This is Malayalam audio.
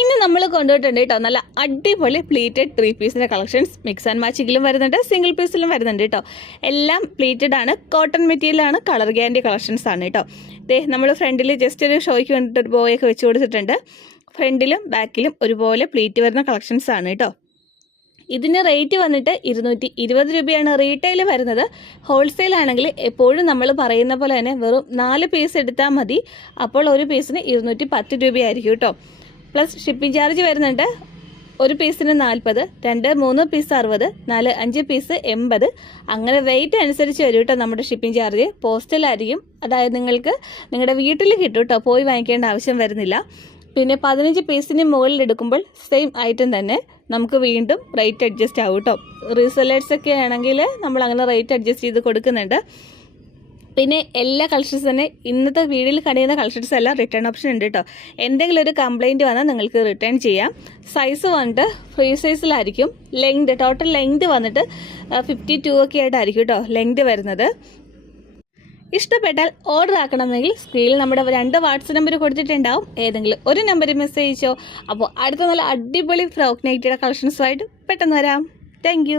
ഇന്ന് നമ്മൾ കൊണ്ടുപോയിട്ടുണ്ട് കേട്ടോ നല്ല അടിപൊളി പ്ലീറ്റഡ് 3 പീസിൻ്റെ കളക്ഷൻസ്. മിക്സ് ആൻഡ് മാച്ചിങ്ങിലും വരുന്നുണ്ട്, സിംഗിൾ പീസിലും വരുന്നുണ്ട് കേട്ടോ. എല്ലാം പ്ലീറ്റഡ് ആണ്, കോട്ടൺ മെറ്റീരിയലാണ്, കളർ ഗ്യാരണ്ടി കളക്ഷൻസ് ആണ് കേട്ടോ. നമ്മൾ ഫ്രണ്ടിൽ ജസ്റ്റ് ഒരു ഷോയ്ക്ക് വേണ്ടിയിട്ട് ഒരു ബോയൊക്കെ വെച്ച് കൊടുത്തിട്ടുണ്ട്. ഫ്രണ്ടിലും ബാക്കിലും ഒരുപോലെ പ്ലീറ്റ് വരുന്ന കളക്ഷൻസ് ആണ് കേട്ടോ. ഇതിന് റേറ്റ് വന്നിട്ട് 220 രൂപയാണ് റീറ്റെയിൽ വരുന്നത്. ഹോൾസെയിൽ ആണെങ്കിൽ എപ്പോഴും നമ്മൾ പറയുന്ന പോലെ തന്നെ വെറും 4 പീസ് എടുത്താൽ മതി. അപ്പോൾ ഒരു പീസിന് 210 രൂപയായിരിക്കും കേട്ടോ. പ്ലസ് ഷിപ്പിംഗ് ചാർജ് വരുന്നുണ്ട്. ഒരു പീസിന് 40, 2, 3 പീസ് 60, 4, 5 പീസ് 80. അങ്ങനെ വെയിറ്റ് അനുസരിച്ച് വരും കേട്ടോ നമ്മുടെ ഷിപ്പിംഗ് ചാർജ്. പോസ്റ്റലായിരിക്കും, അതായത് നിങ്ങൾക്ക് നിങ്ങളുടെ വീട്ടിൽ കിട്ടും കേട്ടോ, പോയി വാങ്ങിക്കേണ്ട ആവശ്യം വരുന്നില്ല. പിന്നെ 15 പീസിന് മുകളിൽ എടുക്കുമ്പോൾ സെയിം ഐറ്റം തന്നെ നമുക്ക് വീണ്ടും റേറ്റ് അഡ്ജസ്റ്റ് ആവും കേട്ടോ. റീസെല്ലേഴ്സൊക്കെ ആണെങ്കിൽ നമ്മൾ അങ്ങനെ റേറ്റ് അഡ്ജസ്റ്റ് ചെയ്ത് കൊടുക്കുന്നുണ്ട്. പിന്നെ എല്ലാ കളക്ഷൻസ് തന്നെ ഇന്നത്തെ വീഡിയോയിൽ കണ്ടിരുന്ന കളക്ഷൻസ് എല്ലാം റിട്ടേൺ ഓപ്ഷൻ ഉണ്ട് കേട്ടോ. എന്തെങ്കിലും ഒരു കംപ്ലയിൻറ്റ് വന്നാൽ നിങ്ങൾക്ക് റിട്ടേൺ ചെയ്യാം. സൈസ് വന്നിട്ട് ഫ്രീ സൈസിലായിരിക്കും. ടോട്ടൽ ലെങ്ത് വന്നിട്ട് 52 ഒക്കെ ആയിട്ടായിരിക്കും കേട്ടോ ലെങ്ത് വരുന്നത്. ഇഷ്ടപ്പെട്ടാൽ ഓർഡർ ആക്കണമെങ്കിൽ സ്ക്രീനിൽ നമ്മുടെ 2 വാട്സപ്പ് നമ്പർ കൊടുത്തിട്ടുണ്ടാവും. ഏതെങ്കിലും ഒരു നമ്പറിൽ മെസ്സേജ് അയച്ചോ. അപ്പോൾ അടുത്ത നല്ല അടിപൊളി ഫ്രോക്ക് നൈറ്റിയുടെ കളക്ഷൻസുമായിട്ട് പെട്ടെന്ന് വരാം. താങ്ക്